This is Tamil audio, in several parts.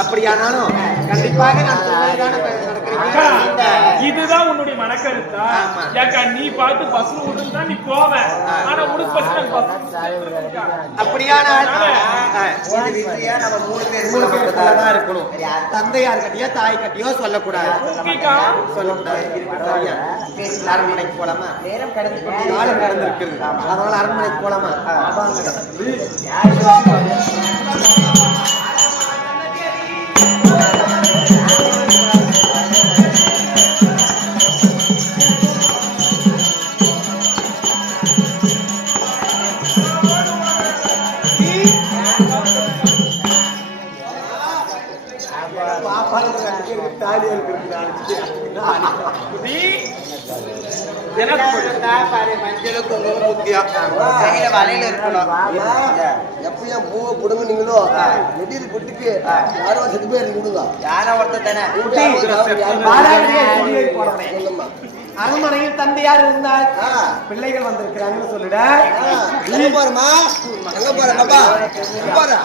அப்படியானாலும் கண்டிப்பாக இதுதான் உன்னுடைய மனக்கருத்தா? ஏக்கா நீ பார்த்து பஸ்ல விடுறா நீ போவ, ஆனா உனக்கு பஸ் அப்படியானால் நம்ம மூணு பேர் தான் இருக்கணும். தந்தையார் கட்டியோ தாய் கட்டியோ சொல்லக்கூடாது. அரண்மனைக்கு போலாமா? காலம் கடந்திருக்கிறது, அதனால அரண்மனைக்கு போலாமா? எப்பயும் பூவை புடுங்குனீங்களோ நெடியில் புட்டுக்கு யாரோ செத்து போய் கொடுங்க. யாரோ ஒருத்தர் தானே அரண்மனையில் தந்தையார் இருந்தால் பிள்ளைகள் வந்திருக்கிறாங்கன்னு சொல்லிட. எங்க போறமா? எங்க போற பாப்பா? போறா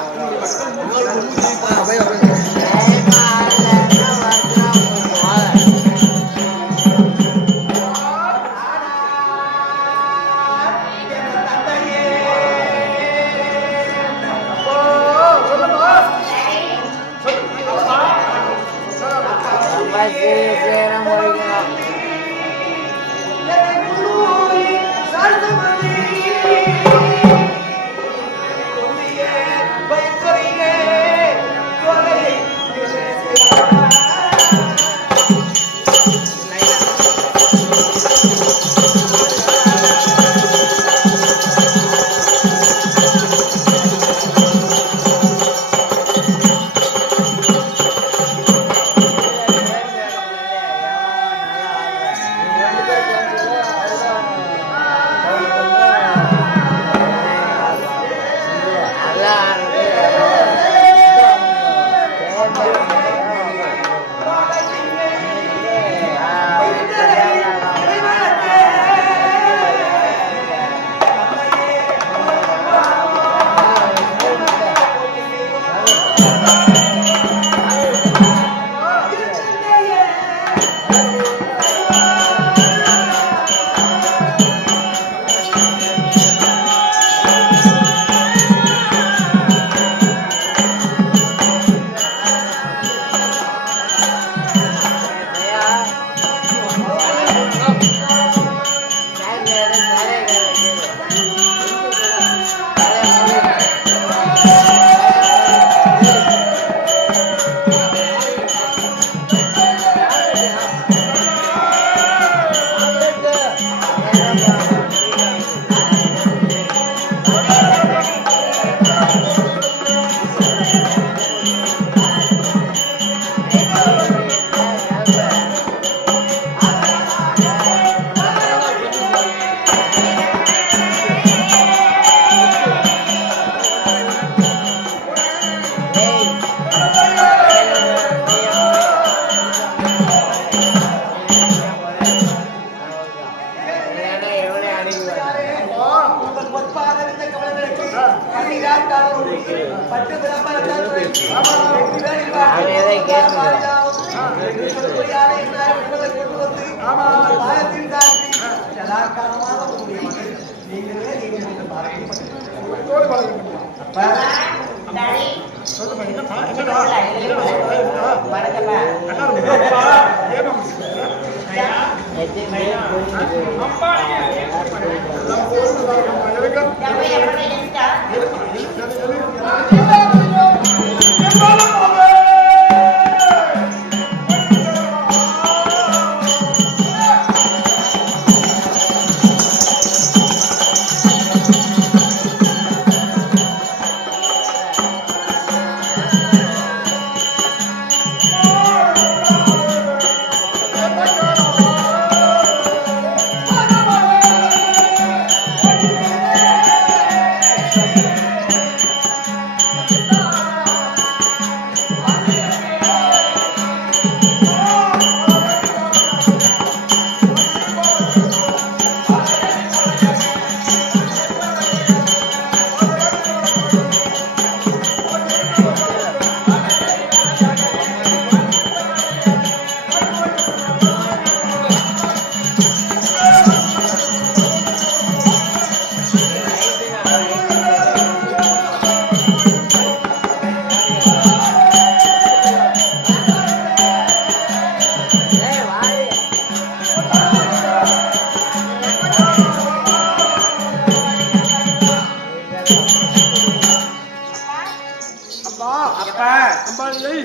அப்பா அம்பாளியை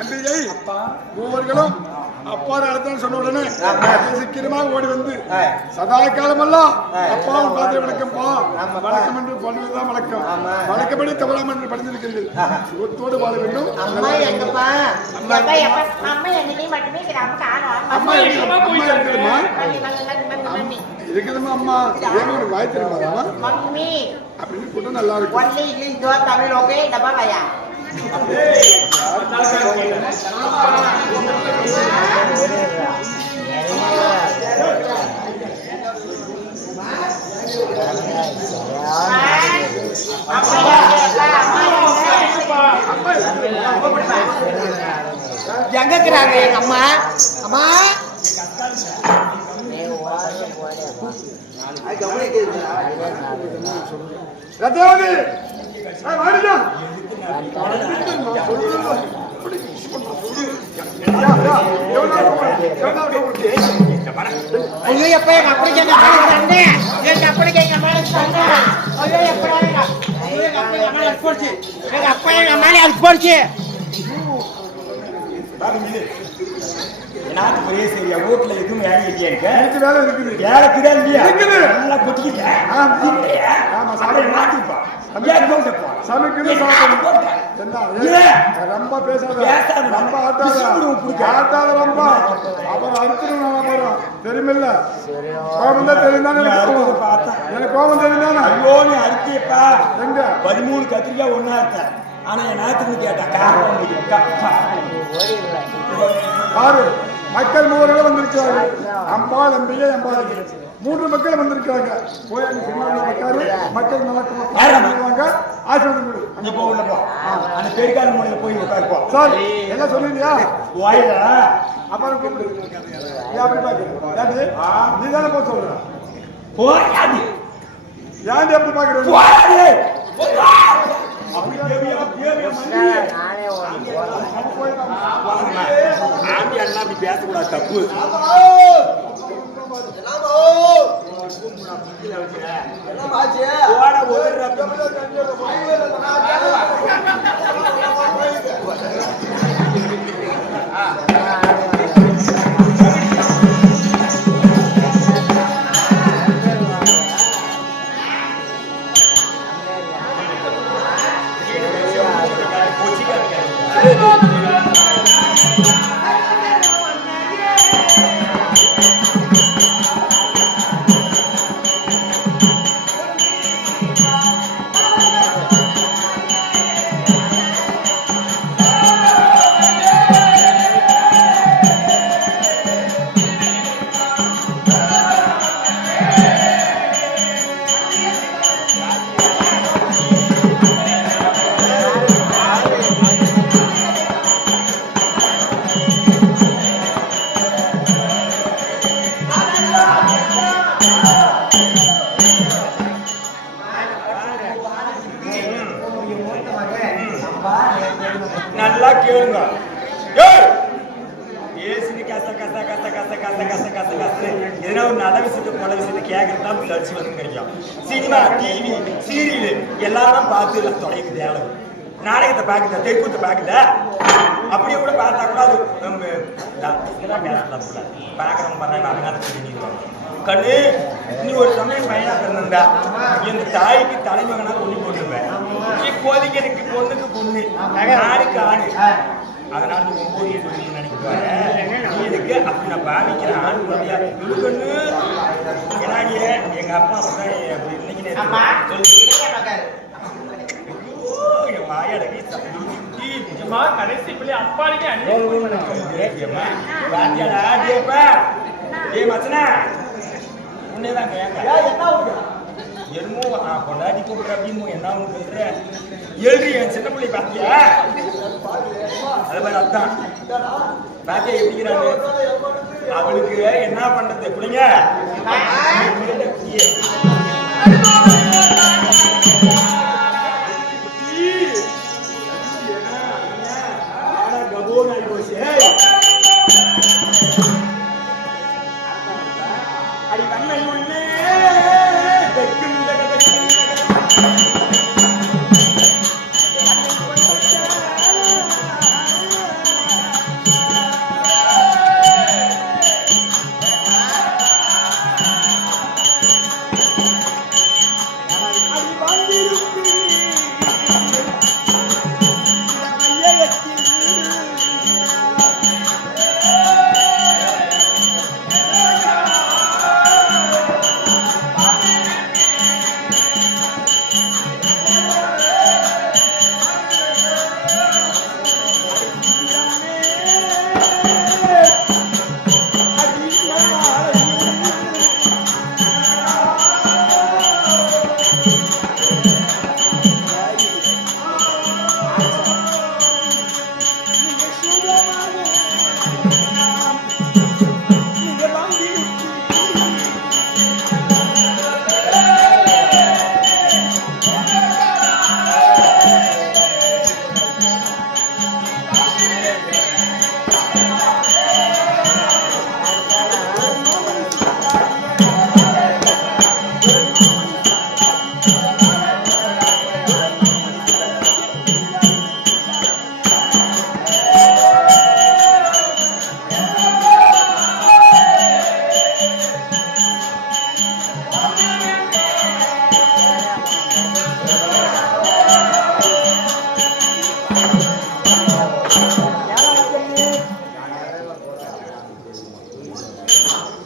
அம்பிகை மூவர்களும் அப்பா நடத்தான் சொன்ன உடனே சீக்கிரமாக ஓடி வந்து சதா காலமெல்லாம் அப்பாவும் பார்த்து வணக்கம்பா வணக்கம் என்று பண்ணுவதுதான் வணக்கம் வணக்கப்படி தவறாம என்று படிந்திருக்கிறது சுகத்தோடு வாழ வேண்டும். அம்மா இருக்குதுமா இருக்குதுமா அம்மா ஏமா ஒரு வாய் தெரியுமா அப்படின்னு கூட்டம் நல்லா இருக்கும். தமிழ் ஓகே டப்பா பையா எங்க இருக்கிறாங்க எங்க அம்மா? அம்மா ரத்னாவதி ஐயோ எப்ப எங்க அப்படி எங்க அப்படி எங்க அப்பா எங்க அம்மாலே அது போச்சு. ஒரே சரியா வீட்டுல எதுவும் வேலை இல்லையா இருக்கு? வேலை இருக்குது. வேலைக்குதா இல்லையா? இருக்குது. நல்லா கொத்திக்கிட்டேன். ஆமா சாப்பிட மாத்திப்பா. ரொம்ப பேசாத ரொம்ப ஆட்டாத ரொம்ப அப்புறம் அறுத்துடும் தெரியுமில்ல. கோபம் தான் தெரியுதானே எனக்கு கோபம் தெரியுதானே? ஐயோ நீ அறுத்தியப்பா எங்க 13 கத்திரிக்காய் ஒன்னா இருக்க. ஆனா என் நாத்துக்கு கேட்டா பாரு மக்கள் மூவர்களும் வந்திருக்கிறார்கள். அம்பாள் அம்பிகை அம்பாள் 3 மக்கள் வந்திருக்கிறாங்க. போய் அங்க சினிமாவில் உட்காரு மக்கள் நல்லா ஆசீர்வாதம் அங்க போ உள்ள போ. அந்த பெருக்கால மூலையில போய் உட்காருப்போம். சார் எல்லாம் சொல்லுவியா? வாயில அப்புறம் கூப்பிடு. அப்படி பாக்குறேன் நீ தானே போய் சொல்ற போயாது ஏன் எப்படி பாக்குறேன்? பேசக்கூடாது தப்பு. நல்லா கேளுங்க. எதனா ஒரு நல்ல விஷயத்தை பல விஷயத்தை கேட்கறதா லட்சி வந்து கிடைக்கும். சினிமா டிவி சீரியல் எல்லாரும் பார்த்து எல்லாம் தொலைக்கு தேவை. நாடகத்தை பார்க்குதா தெருக்கூத்தை பார்க்குதா அப்படியே கூட பார்த்தா கூட அது பார்க்குறவங்க பண்ணாங்க அதனால சொல்லிடுவாங்க. கண்ணு நீ ஒரு சமயம் பையனா பிறந்தா எங்க தாய்க்கு தலைமகனா கொண்டு போட்டுருவேன். இப்போதைக்கு எனக்கு பொண்ணுக்கு பொண்ணு ஆணுக்கு ஆணு. அதனால நீ 9 சொல்லி நினைக்கிறாரு நீ எதுக்கு அப்படி நான் பாவிக்கிறேன் ஆண் குழந்தையா இழுக்கண்ணு. ஏன்னா எங்க அப்பா அப்படிதான் இன்னைக்கு கடைசி பிள்ளை அப்பாடிக்கு உன்னேதான் என்னமோ கொண்டாடி கூப்பிடுற அப்படின்னு என்ன ஒண்ணு சொல்ற எழுதி என் சின்ன பிள்ளை பாத்தியா? அது மாதிரி அதான் பாத்தியா எப்படிங்கிறாங்க அவளுக்கு என்ன பண்றது பிள்ளைங்க அடி கண்ணை ஒண்ணு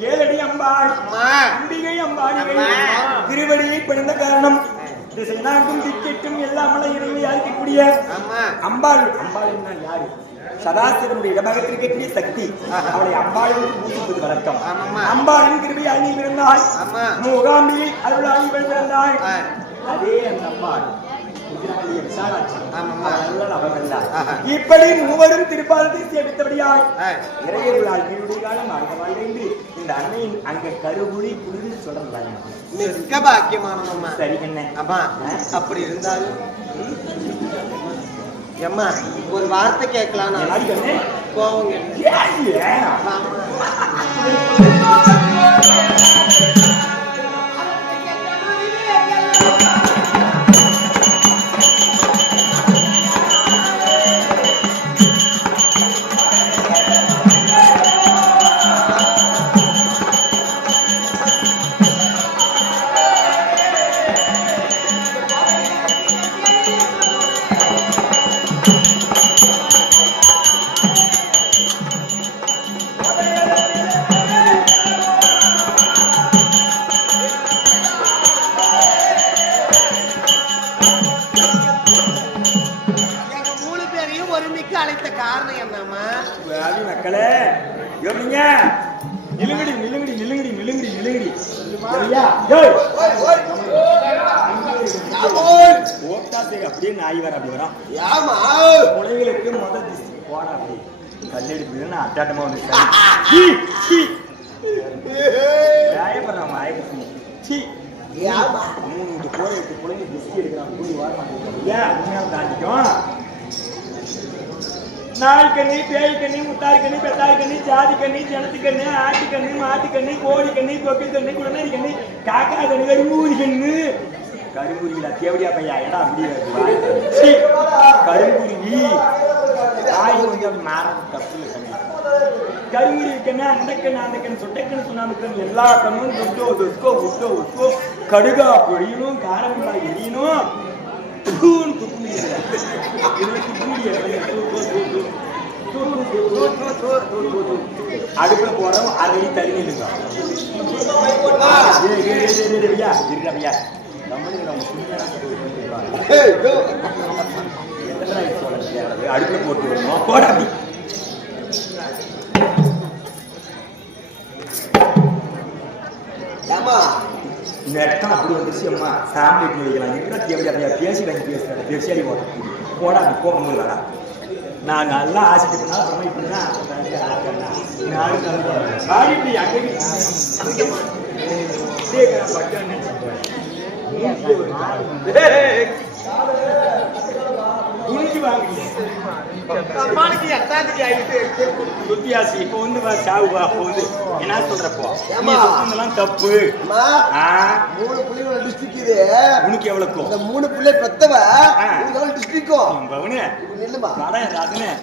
கேளடி அம்பாள் அம்பிகை அம்பாளிகை திருவடியை பிறந்த காரணம் திசைநாட்டும் திக்கெட்டும் எல்லாம் இறைவை அழைக்கக்கூடிய அம்பாள். அம்பாள் என்ன யாரு? சதாசிவனுடைய இடமகத்திற்கு எட்டிய சக்தி. அவளை அம்பாளுக்கு பூஜிப்பது வழக்கம். அம்பாளின் கிருபையால் நீ பிறந்தாய். மூகாம்பிகை அருளாகி பிறந்தாய். அதே அந்த அம்பாள் இப்படி மூவரும் திருப்பாலத்தை சேவித்தபடியாய் இறையர்களால் காலம் வாழ்ந்து இந்த அன்னையின் அங்க கருவுளி குளிர் சொல்றாங்க. மிக்க பாக்கியமானவம்மா. சரி என்ன அம்மா அப்படி இருந்தாலும் அம்மா ஒரு வார்த்தை கேட்கலாம். கோவம் அழைத்த காரணம் என்னம்மா? மக்களே எப்படிங்க நிலுங்கடி நிலுங்கடி நிலுங்கடி நிலுங்கடி நிலுங்கடி அப்படியே நாய் வர அப்படி வரும். குழந்தைகளுக்கு முதல் திசை போட அப்படி கல்லெடுப்பு அட்டாட்டமா வந்து நியாயப்படுறாங்க. மூணு கோயிலுக்கு குழந்தை திசை எடுக்கிறாங்க. தாண்டிக்கும் நாய் கண்ணி, பேய் கண்ணி, முட்டாய் கண்ணி, பெத்தாய் கண்ணி, ஜாதி கண்ணி, ஜனத்து கண்ணு, ஆட்டு கண்ணு, மாட்டு கண்ணி, கோழி கண்ணி, கொக்கு கண்ணி, குழந்தை கண்ணி, காக்கா கண்ணி, கரும்பூரி கண்ணு. கரும்புரிங்களா தேவடியா பையா ஏடா அப்படியே கரும்புருவி தாய் கொஞ்சம் மாறது தப்பு கண்ணு. கரும்புரி கண்ணு, அந்த கண்ணு, அந்த கண்ணு, சொட்டைக்கண்ணு, சுண்ணாம்பு எல்லா கண்ணும் தொட்டோ தொக்கோ உட்டோ உட்டோ கடுகா பொழியணும், காரமில்லா எரியணும். அடுப்புல போறோம் அரை தண்ணி அடுப்புல போட்டு போட நெட்டம் அப்படி வந்துருச்சு. அம்மா சாமி வைக்கலாம் எப்படியா பேசி வாங்கி பேசுறேன் பேசியாடி போடா போகும்போது வரா நான் நல்லா ஆசைப்பட்டா அப்புறமா இப்படின்னா இப்ப வந்து சாவுவா போகுது என்ன சொல்றப்போ தப்பு. 3 புள்ளியோட டிஸ்ட்ரிக்ட் இது. உனக்கு எவ்வளவு? இந்த 3 புள்ளை பெத்தவ எவ்வளவு டிஸ்ட்ரிக்டும் நில்லுமா